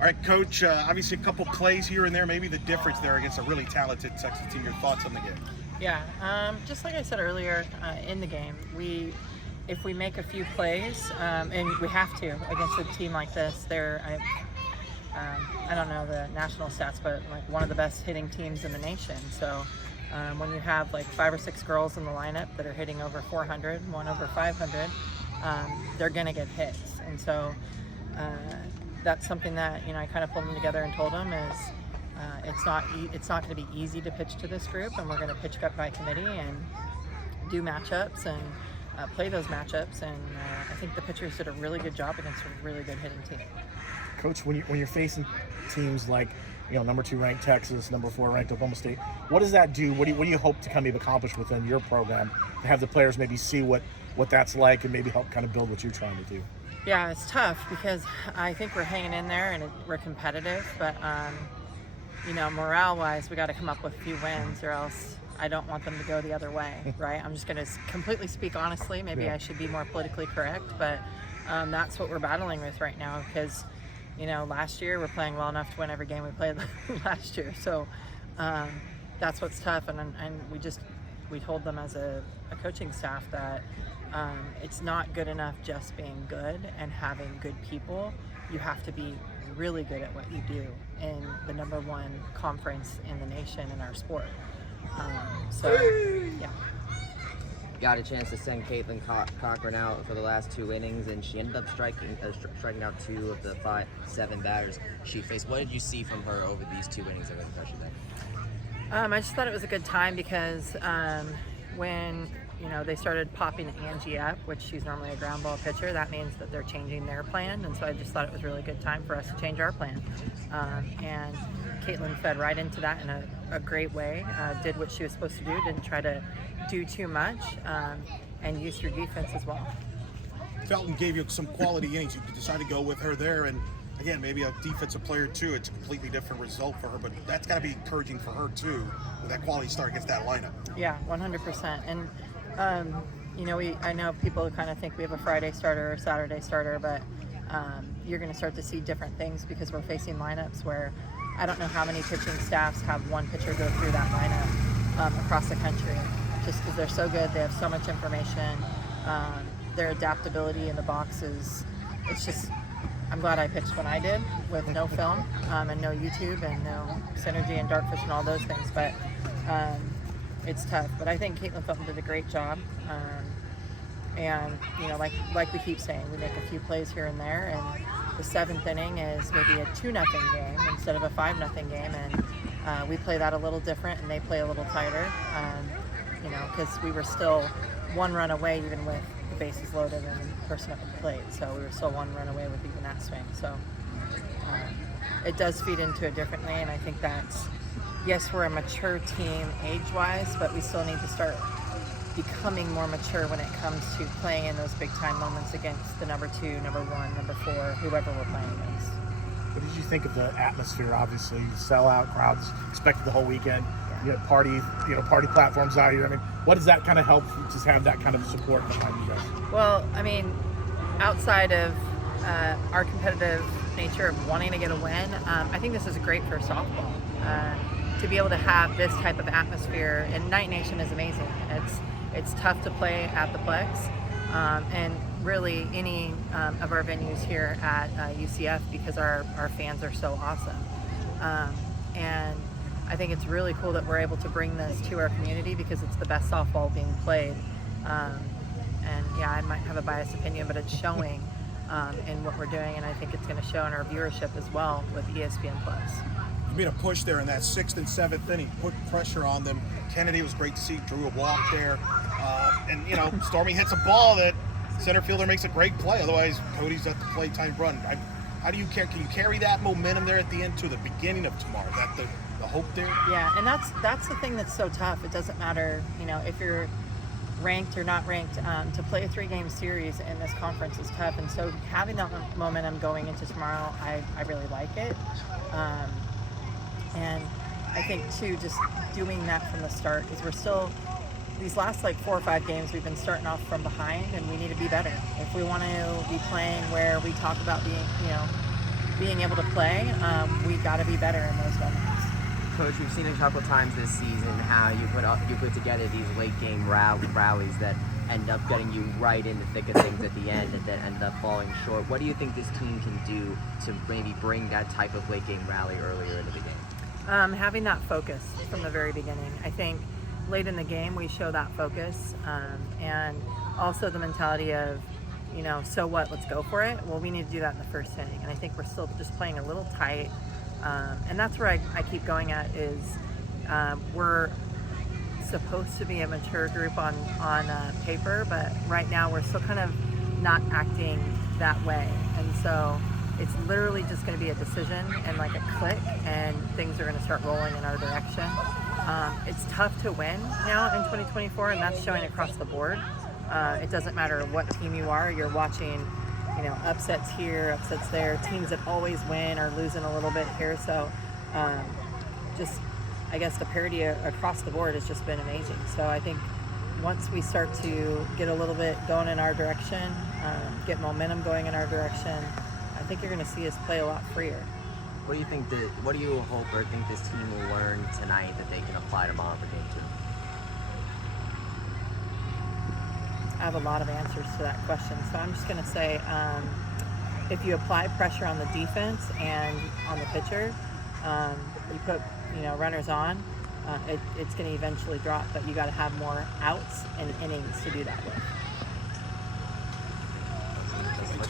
All right, Coach, obviously a couple plays here and there, maybe the difference there against a really talented Texas team. Your thoughts on the game? Yeah, just like I said earlier in the game, if we make a few plays, and we have to against a team like this, I don't know the national stats, but like one of the best hitting teams in the nation. So when you have like 5 or 6 girls in the lineup that are hitting over 400, one over 500, they're going to get hits. And so that's something that I kind of pulled them together and told them is it's not going to be easy to pitch to this group, and we're going to pitch up by committee and do matchups and play those matchups. And I think the pitchers did a really good job against a really good hitting team. Coach, when you're facing teams like number 2 ranked Texas, number 4 ranked Oklahoma State, what does that do? What do you hope to kind of accomplish within your program to have the players maybe see what that's like and maybe help kind of build what you're trying to do? Yeah, it's tough because I think we're hanging in there and we're competitive, but morale-wise, we got to come up with a few wins, or else I don't want them to go the other way, right? I'm just going to completely speak honestly. Maybe I should be more politically correct, but that's what we're battling with right now because, last year we're playing well enough to win every game we played last year. So that's what's tough, and we told them as a coaching staff that it's not good enough just being good and having good people. You have to be really good at what you do in the number 1 conference in the nation in our sport. Yeah. Got a chance to send Caitlin Cochran out for the last 2 innings, and she ended up striking out 2 of the 7 batters she faced. What did you see from her over these 2 innings of pressure there? I just thought it was a good time because when they started popping Angie up, which she's normally a ground ball pitcher, that means that they're changing their plan, and so I just thought it was a really good time for us to change our plan. And Caitlin fed right into that in a great way, did what she was supposed to do, didn't try to do too much, and used her defense as well. Felton gave you some quality innings. You decided to go with her there, and again, maybe a defensive player too. It's a completely different result for her, but that's got to be encouraging for her too, with that quality start against that lineup. Yeah, 100%. And I know people kind of think we have a Friday starter or Saturday starter, but you're going to start to see different things because we're facing lineups where I don't know how many pitching staffs have one pitcher go through that lineup across the country, just because they're so good. They have so much information. Their adaptability in the box it's just, I'm glad I pitched when I did with no film and no YouTube and no Synergy and Dartfish and all those things, but it's tough. But I think Caitlin Felton did a great job. And like we keep saying, we make a few plays here and there, and the 7th inning is maybe a 2-0 game instead of a 5-0 game, and we play that a little different, and they play a little tighter, because we were still 1 run away even with the bases loaded and person at the plate, so we were still 1 run away with even that swing. So it does feed into it differently, and I think yes, we're a mature team age-wise, but we still need to start becoming more mature when it comes to playing in those big-time moments against the number 2, number 1, number 4, whoever we're playing against. What did you think of the atmosphere? Obviously, sellout crowds expected the whole weekend. You had party platforms out here. I mean, what does that kind of help just have that kind of support behind you guys? Well, I mean, outside of our competitive nature of wanting to get a win, I think this is great for softball. To be able to have this type of atmosphere, and Night Nation is amazing. It's tough to play at the Plex, and really any of our venues here at UCF because our fans are so awesome. And I think it's really cool that we're able to bring this to our community because it's the best softball being played. And yeah, I might have a biased opinion, but it's showing in what we're doing, and I think it's going to show in our viewership as well with ESPN Plus. You made a push there in that 6th and 7th inning, put pressure on them. Kennedy was great to see, drew a walk there. And Stormy hits a ball that center fielder makes a great play. Otherwise, Cody's at the plate time run. How do you can you carry that momentum there at the end to the beginning of tomorrow? Is that the hope there? Yeah, and that's the thing that's so tough. It doesn't matter, if you're ranked or not ranked. To play a 3-game series in this conference is tough, and so having that momentum going into tomorrow, I really like it. And I think too, just doing that from the start, because we're still, these last 4 or 5 games, we've been starting off from behind, and we need to be better. If we want to be playing where we talk about being, being able to play, we got to be better in those moments. Coach, we've seen a couple times this season how you put together these late game rallies that end up getting you right in the thick of things at the end and then end up falling short. What do you think this team can do to maybe bring that type of late game rally earlier into the game? Having that focus from the very beginning. I think late in the game we show that focus, and also the mentality of, so what, let's go for it. Well, we need to do that in the first inning, and I think we're still just playing a little tight, and that's where I keep going at is we're supposed to be a mature group on paper, but right now we're still kind of not acting that way, and so it's literally just going to be a decision and like a click, and things are going to start rolling in our direction. It's tough to win now in 2024, and that's showing across the board. It doesn't matter what team you are. You're watching, upsets here, upsets there, teams that always win are losing a little bit here. So I guess the parity across the board has just been amazing. So I think once we start to get a little bit going in our direction, get momentum going in our direction, I think you're going to see us play a lot freer. What do you hope or think this team will learn tonight that they can apply tomorrow for game 2? I have a lot of answers to that question. So I'm just going to say, if you apply pressure on the defense and on the pitcher, you put runners on, it's going to eventually drop, but you got to have more outs and innings to do that with.